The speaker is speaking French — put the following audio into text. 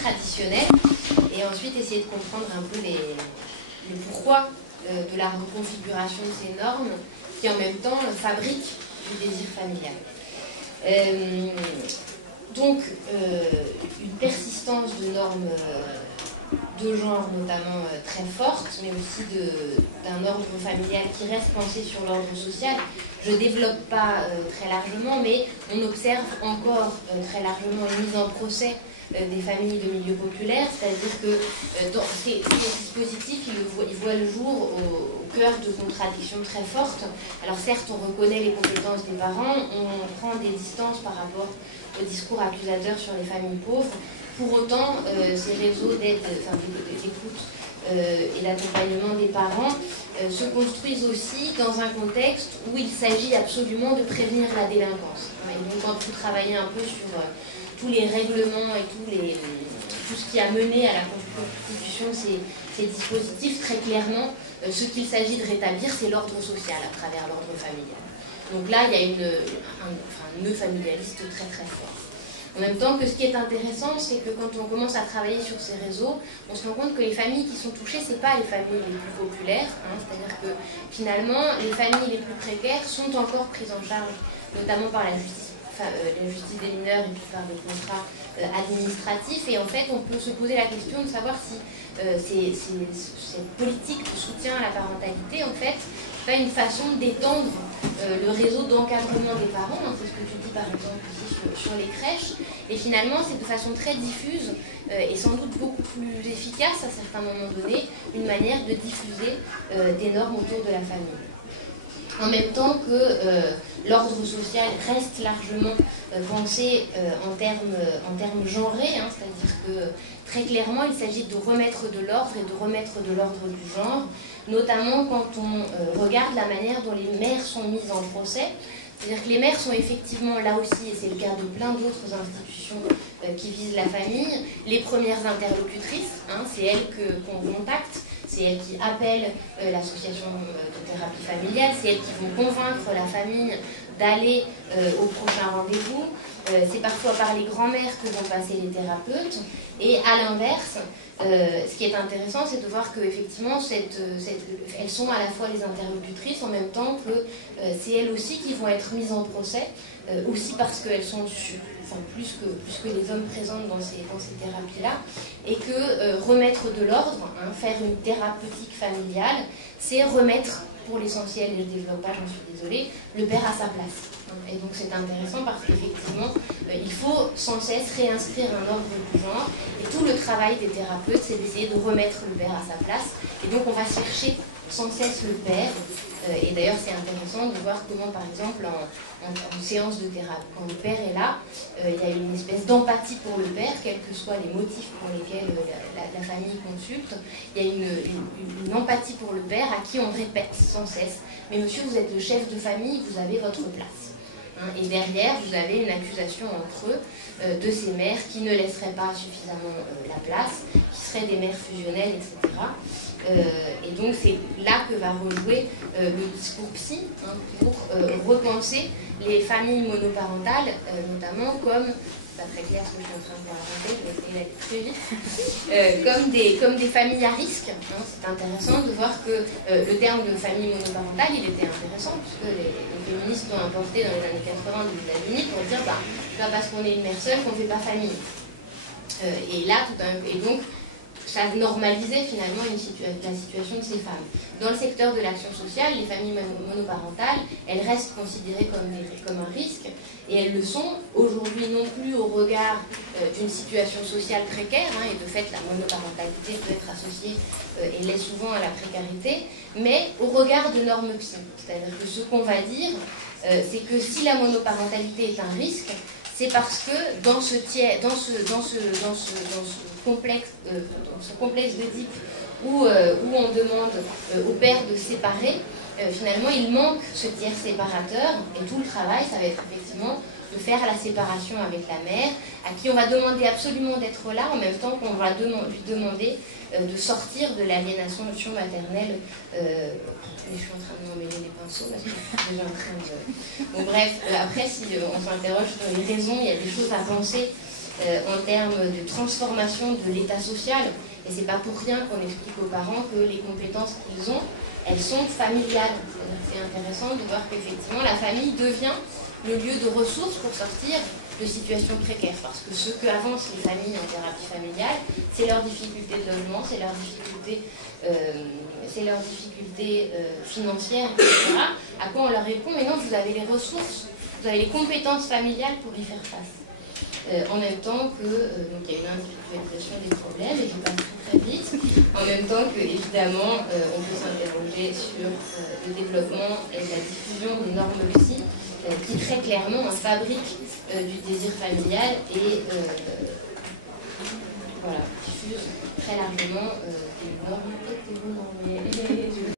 traditionnels, et ensuite essayer de comprendre un peu les pourquoi de la reconfiguration de ces normes qui en même temps fabriquent du désir familial. Donc une persistance de normes de genre notamment très forte, mais aussi d'un ordre familial qui reste pensé sur l'ordre social. Je ne développe pas très largement, mais on observe encore très largement une mise en procès des familles de milieu populaire, c'est-à-dire que dans ces dispositifs, ils voient le jour au cœur de contradictions très fortes. Alors certes, on reconnaît les compétences des parents, on prend des distances par rapport au discours accusateur sur les familles pauvres. Pour autant, ces réseaux d'aide, d'écoute et d'accompagnement des parents se construisent aussi dans un contexte où il s'agit absolument de prévenir la délinquance. Et donc quand vous travaillez un peu sur tous les règlements et tout ce qui a mené à la constitution de ces dispositifs, très clairement, ce qu'il s'agit de rétablir, c'est l'ordre social à travers l'ordre familial. Donc là, il y a un nœud familialiste très très fort. En même temps que ce qui est intéressant, c'est que quand on commence à travailler sur ces réseaux, on se rend compte que les familles qui sont touchées, ce n'est pas les familles les plus populaires, c'est-à-dire que finalement, les familles les plus précaires sont encore prises en charge, notamment par la justice des mineurs et puis par des contrats administratifs. Et en fait, on peut se poser la question de savoir si cette politique de soutien à la parentalité, en fait, pas une façon d'étendre le réseau d'encadrement des parents, c'est ce que tu dis par exemple ici sur les crèches, et finalement c'est de façon très diffuse et sans doute beaucoup plus efficace à certains moments donnés, une manière de diffuser des normes autour de la famille. En même temps que l'ordre social reste largement pensé en termes genrés, c'est-à-dire que très clairement il s'agit de remettre de l'ordre et de remettre de l'ordre du genre, notamment quand on regarde la manière dont les mères sont mises en procès. C'est-à-dire que les mères sont effectivement là aussi, et c'est le cas de plein d'autres institutions qui visent la famille, les premières interlocutrices, c'est elles qu'on contacte, c'est elles qui appellent l'association de thérapie familiale, c'est elles qui vont convaincre la famille d'aller au prochain rendez-vous, c'est parfois par les grands-mères que vont passer les thérapeutes, et à l'inverse, ce qui est intéressant, c'est de voir qu'effectivement, elles sont à la fois les interlocutrices, en même temps que c'est elles aussi qui vont être mises en procès, aussi parce qu'elles sont plus que les hommes présents dans ces thérapies-là, et que remettre de l'ordre, faire une thérapeutique familiale, c'est remettre, pour l'essentiel, et je ne développe pas, j'en suis désolée, le père à sa place. Et donc c'est intéressant parce qu'effectivement, il faut sans cesse réinscrire un ordre du genre, et tout le travail des thérapeutes, c'est d'essayer de remettre le père à sa place, et donc on va chercher sans cesse le père, et d'ailleurs c'est intéressant de voir comment par exemple en séance de thérapie, quand le père est là, il y a une espèce d'empathie pour le père, quels que soient les motifs pour lesquels la famille consulte, il y a une empathie pour le père à qui on répète sans cesse, mais monsieur vous êtes le chef de famille, vous avez votre place. Et derrière, vous avez une accusation entre eux de ces mères qui ne laisseraient pas suffisamment la place, qui seraient des mères fusionnelles, etc. Et donc c'est là que va rejouer le discours psy pour repenser les familles monoparentales, notamment comme, c'est pas très clair ce que je suis en train de vous raconter, je vais essayer d'aller très vite, comme des familles à risque. C'est intéressant de voir que le terme de famille monoparentale, il était intéressant, puisque les féministes l'ont importé dans les années 80 aux États-Unis pour dire, c'est pas parce qu'on est une mère seule qu'on ne fait pas famille. Et là, et donc, ça normalisait finalement la situation de ces femmes. Dans le secteur de l'action sociale, les familles monoparentales, elles restent considérées comme un risque, et elles le sont aujourd'hui non plus au regard d'une situation sociale précaire, et de fait la monoparentalité peut être associée, et l'est souvent à la précarité, mais au regard de normes psy. C'est-à-dire que ce qu'on va dire, c'est que si la monoparentalité est un risque, c'est parce que dans ce complexe d'Oedipe où on demande au père de séparer, finalement il manque ce tiers séparateur, et tout le travail, ça va être effectivement de faire la séparation avec la mère, à qui on va demander absolument d'être là, en même temps qu'on va lui demander de sortir de l'aliénation maternelle. Je suis en train de m'emmêler les pinceaux, parce que je suis déjà en train de... Bon bref, après si on s'interroge sur les raisons, il y a des choses à penser en termes de transformation de l'état social. Et c'est pas pour rien qu'on explique aux parents que les compétences qu'ils ont, elles sont familiales. C'est intéressant de voir qu'effectivement la famille devient le lieu de ressources pour sortir de situations précaires. Parce que ce que avancent les familles en thérapie familiale, c'est leurs difficultés de logement, c'est leurs difficultés financières, etc. À quoi on leur répond, mais non, vous avez les ressources, vous avez les compétences familiales pour y faire face. En même temps que, donc il y a une individualisation des problèmes, et je passe tout très vite, en même temps que, évidemment, on peut s'interroger sur le développement et la diffusion de normes psy qui très clairement fabriquent du désir familial et voilà, diffusent très largement des normes hétéronormées.